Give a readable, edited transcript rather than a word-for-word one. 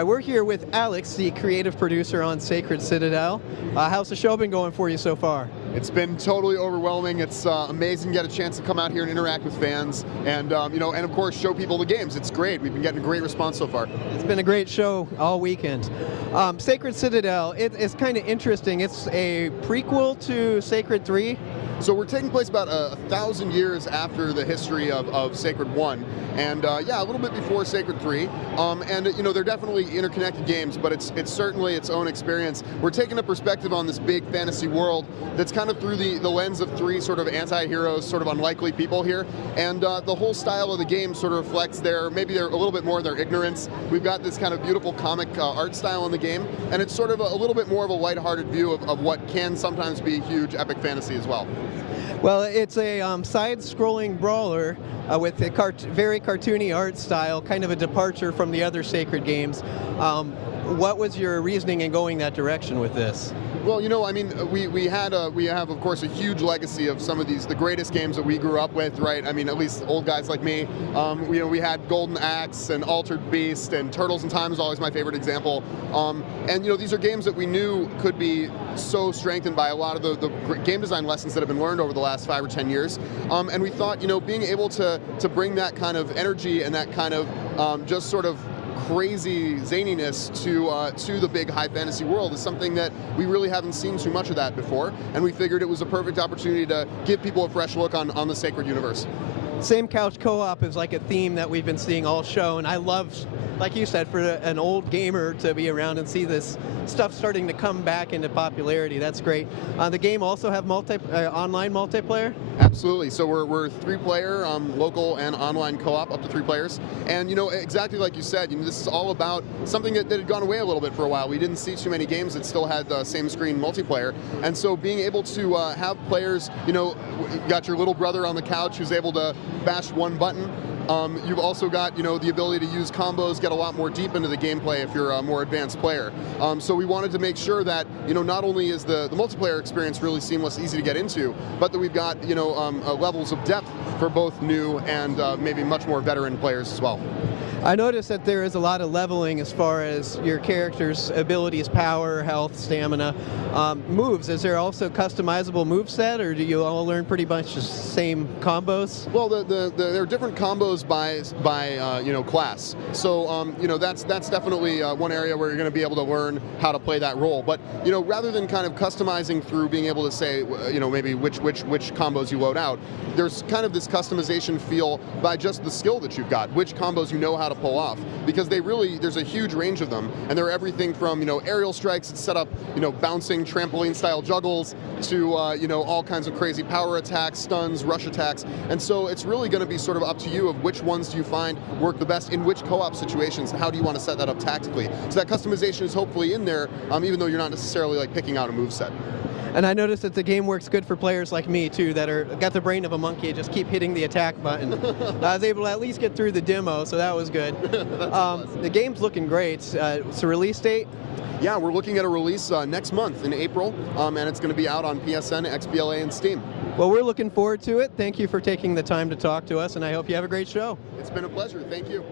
We're here with Alex, the creative producer on Sacred Citadel. How's the show been going for you so far? It's been totally overwhelming. It's amazing to get a chance to come out here and interact with fans, and and of course show people the games. It's great. We've been getting a great response so far. It's been a great show all weekend. Sacred Citadel, it's kind of interesting. It's a prequel to Sacred 3. So we're taking place about 1,000 years after the history of Sacred 1, and yeah, a little bit before Sacred 3. And they're definitely interconnected games, but it's certainly its own experience. We're taking a perspective on this big fantasy world that's kind of through the lens of three sort of anti-heroes, sort of unlikely people here, and the whole style of the game sort of reflects maybe a little bit more of their ignorance. We've got this kind of beautiful comic art style in the game, and it's sort of a little bit more of a lighthearted view of what can sometimes be huge epic fantasy as well. Well, it's a side-scrolling brawler with a very cartoony art style, kind of a departure from the other Sacred games. What was your reasoning in going that direction with this? Well, I mean, we have of course a huge legacy of some of the greatest games that we grew up with, right? I mean, at least old guys like me. We had Golden Axe and Altered Beast, and Turtles in Time is always my favorite example. And these are games that we knew could be so strengthened by a lot of the game design lessons that have been learned over the last 5 or 10 years. And we thought, being able to bring that kind of energy and that kind of just sort of crazy zaniness to the big high fantasy world is something that we really haven't seen too much of that before, and we figured it was a perfect opportunity to give people a fresh look on the Sacred universe. Same couch co-op is like a theme that we've been seeing all show, and I love, like you said, for an old gamer to be around and see this stuff starting to come back into popularity. That's great. The game also have online multiplayer? Absolutely. So we're 3-player, local and online co-op, up to 3 players. And exactly like you said, this is all about something that had gone away a little bit for a while. We didn't see too many games that still had the same screen multiplayer. And so being able to have players, you got your little brother on the couch who's able to bash one button. You've also got the ability to use combos, get a lot more deep into the gameplay if you're a more advanced player. So we wanted to make sure that not only is the multiplayer experience really seamless, easy to get into, but that we've got levels of depth for both new and maybe much more veteran players as well. I noticed that there is a lot of leveling as far as your character's abilities, power, health, stamina, moves. Is there also customizable moveset, or do you all learn pretty much the same combos? Well, there are different combos by class. So that's definitely one area where you're going to be able to learn how to play that role. But rather than kind of customizing through being able to say maybe which combos you load out, there's kind of this customization feel by just the skill that you've got, which combos you know how to pull off, because there's a huge range of them, and they're everything from aerial strikes that set up bouncing trampoline style juggles to all kinds of crazy power attacks, stuns, rush attacks, and so it's really going to be sort of up to you of which ones do you find work the best in which co-op situations, and how do you want to set that up tactically. So that customization is hopefully in there, even though you're not necessarily like picking out a moveset. And I noticed that the game works good for players like me, too, that got the brain of a monkey and just keep hitting the attack button. I was able to at least get through the demo, so that was good. The game's looking great. It's a release date? Yeah, we're looking at a release next month in April, and it's going to be out on PSN, XBLA, and Steam. Well, we're looking forward to it. Thank you for taking the time to talk to us, and I hope you have a great show. It's been a pleasure. Thank you.